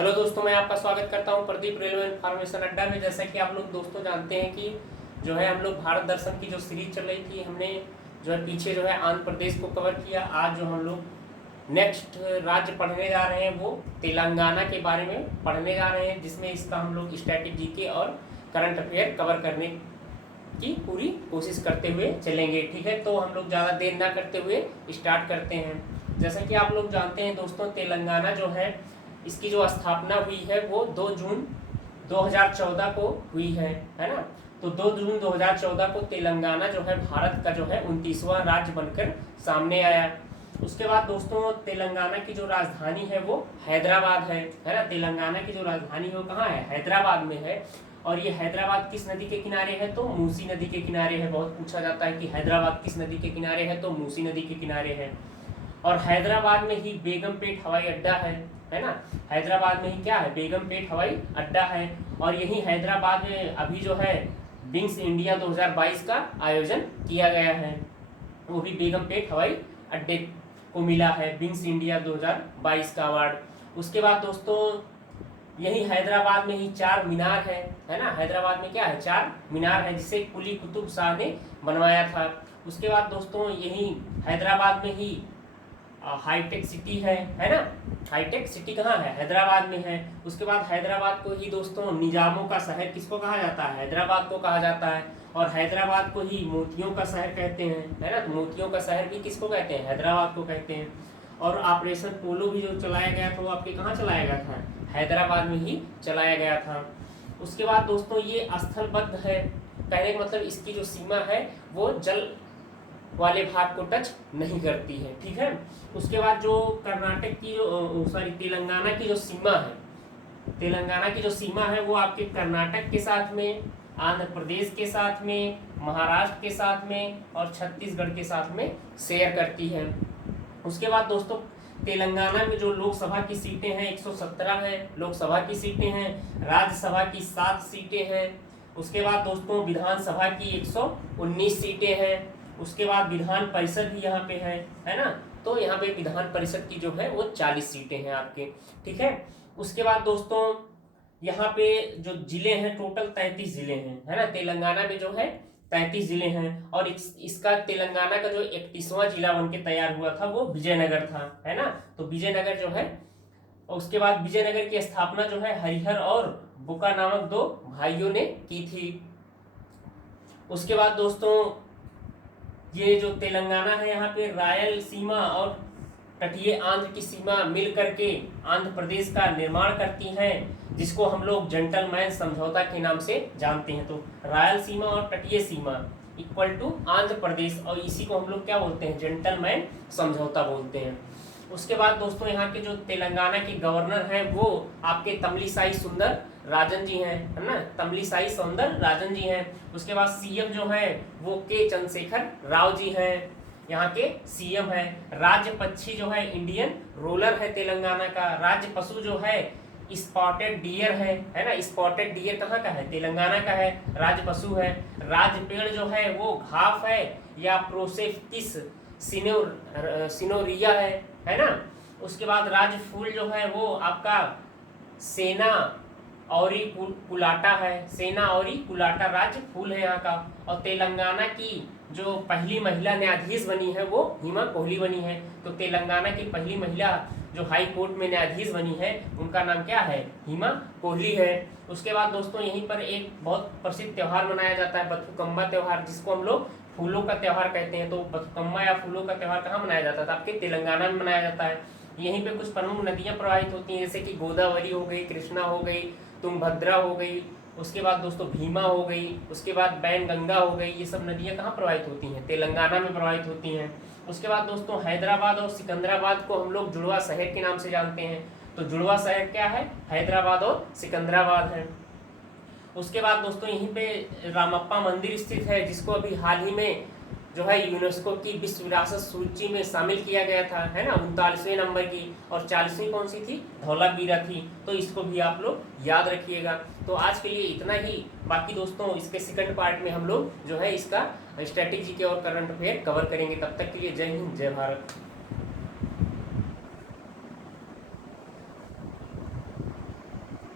Hello दोस्तों, मैं आपका स्वागत करता हूं प्रदीप रेलवे इन्फॉर्मेशन अड्डा में। जैसा कि आप लोग दोस्तों जानते हैं कि जो है हम लोग भारत दर्शन की जो सीरीज चल रही थी, हमने जो है पीछे जो है आंध्र प्रदेश को कवर किया। आज जो हम लोग नेक्स्ट राज्य पढ़ने जा रहे हैं वो तेलंगाना के बारे में पढ़ने जा रहे हैं, जिसमें इसका हम लोग स्टैटिक जीके और करंट अफेयर कवर करने की पूरी कोशिश करते हुए चलेंगे। ठीक है, तो हम लोग ज़्यादा देर ना करते हुए स्टार्ट करते हैं। जैसा कि आप लोग जानते हैं दोस्तों, तेलंगाना जो है इसकी जो स्थापना हुई है वो 2 जून 2014 को हुई है ना। तो 2 जून 2014 को तेलंगाना जो है भारत का जो है 29वां राज्य बनकर सामने आया। उसके बाद दोस्तों तेलंगाना की जो राजधानी है वो हैदराबाद है ना। तेलंगाना की जो राजधानी है वो कहाँ है? हैदराबाद में है। और ये हैदराबाद किस नदी के किनारे है? तो मूसी नदी के किनारे है। बहुत पूछा जाता है कि हैदराबाद किस नदी के किनारे है, तो मूसी नदी के किनारे है। और हैदराबाद में ही बेगमपेट हवाई अड्डा है ना। हैदराबाद में ही क्या है? बेगमपेट हवाई अड्डा है। और यही हैदराबाद में अभी जो है विंग्स इंडिया 2022 का आयोजन किया गया है। वो भी बेगमपेट हवाई अड्डे को मिला है विंग्स इंडिया 2022 का अवार्ड। उसके बाद दोस्तों यही हैदराबाद में ही 4 मीनार है ना। हैदराबाद में क्या है? 4 मीनार है, जिसे कुली कुतुब शाह ने बनवाया था। उसके बाद दोस्तों यही हैदराबाद में ही हाईटेक सिटी है ना। हाईटेक सिटी कहाँ है? हैदराबाद में है। उसके बाद हैदराबाद को ही दोस्तों निजामों का शहर किसको कहा जाता है? हैदराबाद को कहा जाता है। और हैदराबाद को ही मोतियों का शहर कहते हैं, है ना। तो मोतियों का शहर भी किसको कहते हैं? हैदराबाद को कहते हैं। और ऑपरेशन पोलो भी जो चलाया गया था वो आपके कहाँ चलाया गया था? हैदराबाद में ही चलाया गया था। उसके बाद दोस्तों ये स्थलबद्ध है, कहने का मतलब इसकी जो सीमा है वो जल वाले भाग को टच नहीं करती है। ठीक है। उसके बाद जो कर्नाटक की जो तेलंगाना की जो सीमा है, तेलंगाना की जो सीमा है वो आपके कर्नाटक के साथ में, आंध्र प्रदेश के साथ में, महाराष्ट्र के साथ में और छत्तीसगढ़ के साथ में शेयर करती है। उसके बाद दोस्तों तेलंगाना में जो लोकसभा की सीटें हैं 117 है लोकसभा की सीटें हैं। राज्यसभा की 7 सीटें हैं। उसके बाद दोस्तों विधानसभा की 119 सीटें हैं। उसके बाद विधान परिषद भी यहाँ पे है ना। तो यहाँ पे विधान परिषद की जो है वो 40 सीटें हैं आपके। ठीक है। उसके बाद दोस्तों यहाँ पे जो जिले हैं टोटल 33 जिले हैं, है ना। तेलंगाना में जो है 33 जिले हैं। और इसका तेलंगाना का जो 31वां जिला बन के तैयार हुआ था वो विजयनगर था, है ना। तो विजयनगर जो है, उसके बाद विजयनगर की स्थापना जो है हरिहर और बुका नामक 2 भाइयों ने की थी। उसके बाद दोस्तों ये जो तेलंगाना है यहाँ पे रायल सीमा और तटीय आंध्र की सीमा मिल करके आंध्र प्रदेश का निर्माण करती हैं, जिसको हम लोग जेंटलमैन समझौता के नाम से जानते हैं। तो रायल सीमा और तटीय सीमा इक्वल टू आंध्र प्रदेश, और इसी को हम लोग क्या बोलते हैं? जेंटलमैन समझौता बोलते हैं। उसके बाद दोस्तों यहाँ के जो तेलंगाना के गवर्नर हैं वो आपके तमिलिसाई सुंदर राजन जी हैं, है ना। तमिलिसाई सुंदर राजन जी हैं। उसके बाद सीएम जो है वो के चंद्रशेखर राव जी हैं, यहाँ के सीएम है। राज्य पक्षी जो है इंडियन रोलर है तेलंगाना का। राज्य पशु जो है स्पॉटेड डियर है ना। स्पॉटेड डियर कहाँ का है? तेलंगाना का है, राज्य पशु है। राज्य पेड़ जो है वो घाफ है या प्रोसेप्टिस सिनोरिया है ना। उसके बाद राज्य फूल जो है वो आपका सेना और कुलाटा है। सेना और कुलाटा राज्य फूल है यहाँ का। और तेलंगाना की जो पहली महिला न्यायाधीश बनी है वो हिमा कोहली बनी है। तो तेलंगाना की पहली महिला जो हाई कोर्ट में न्यायाधीश बनी है उनका नाम क्या है? हिमा कोहली है। उसके बाद दोस्तों यहीं पर एक बहुत प्रसिद्ध त्यौहार मनाया जाता है, बथुकम्मा त्यौहार, जिसको हम लोग फूलों का त्यौहार कहते हैं। तो बथुकम्मा या फूलों का त्यौहार कहाँ मनाया जाता था? आपके तेलंगाना में मनाया जाता है। यहीं पे कुछ प्रमुख नदियाँ प्रवाहित होती हैं, जैसे कि गोदावरी हो गई, कृष्णा हो गई, तुंगभद्रा हो गई, उसके बाद दोस्तों भीमा हो गई, उसके बाद बैनगंगा हो गई। ये सब नदियाँ कहाँ प्रवाहित होती हैं? तेलंगाना में प्रवाहित होती हैं। उसके बाद दोस्तों हैदराबाद और सिकंदराबाद को हम लोग जुड़वा शहर के नाम से जानते हैं। तो जुड़वा शहर क्या है? हैदराबाद और सिकंदराबाद है। उसके बाद दोस्तों यहीं पे रामप्पा मंदिर स्थित है, जिसको अभी हाल ही में जो है यूनेस्को की विश्व विरासत सूची में शामिल किया गया था, है ना। 39वें नंबर की। और 40वीं कौन सी थी? धौलावीरा थी। तो इसको भी आप लोग याद रखिएगा। तो आज के लिए इतना ही। बाकी दोस्तों इसके सेकंड पार्ट में हम लोग जो है इसका स्ट्रेटेजी के और करंट अफेयर कवर करेंगे। तब तक के लिए जय हिंद, जय भारत।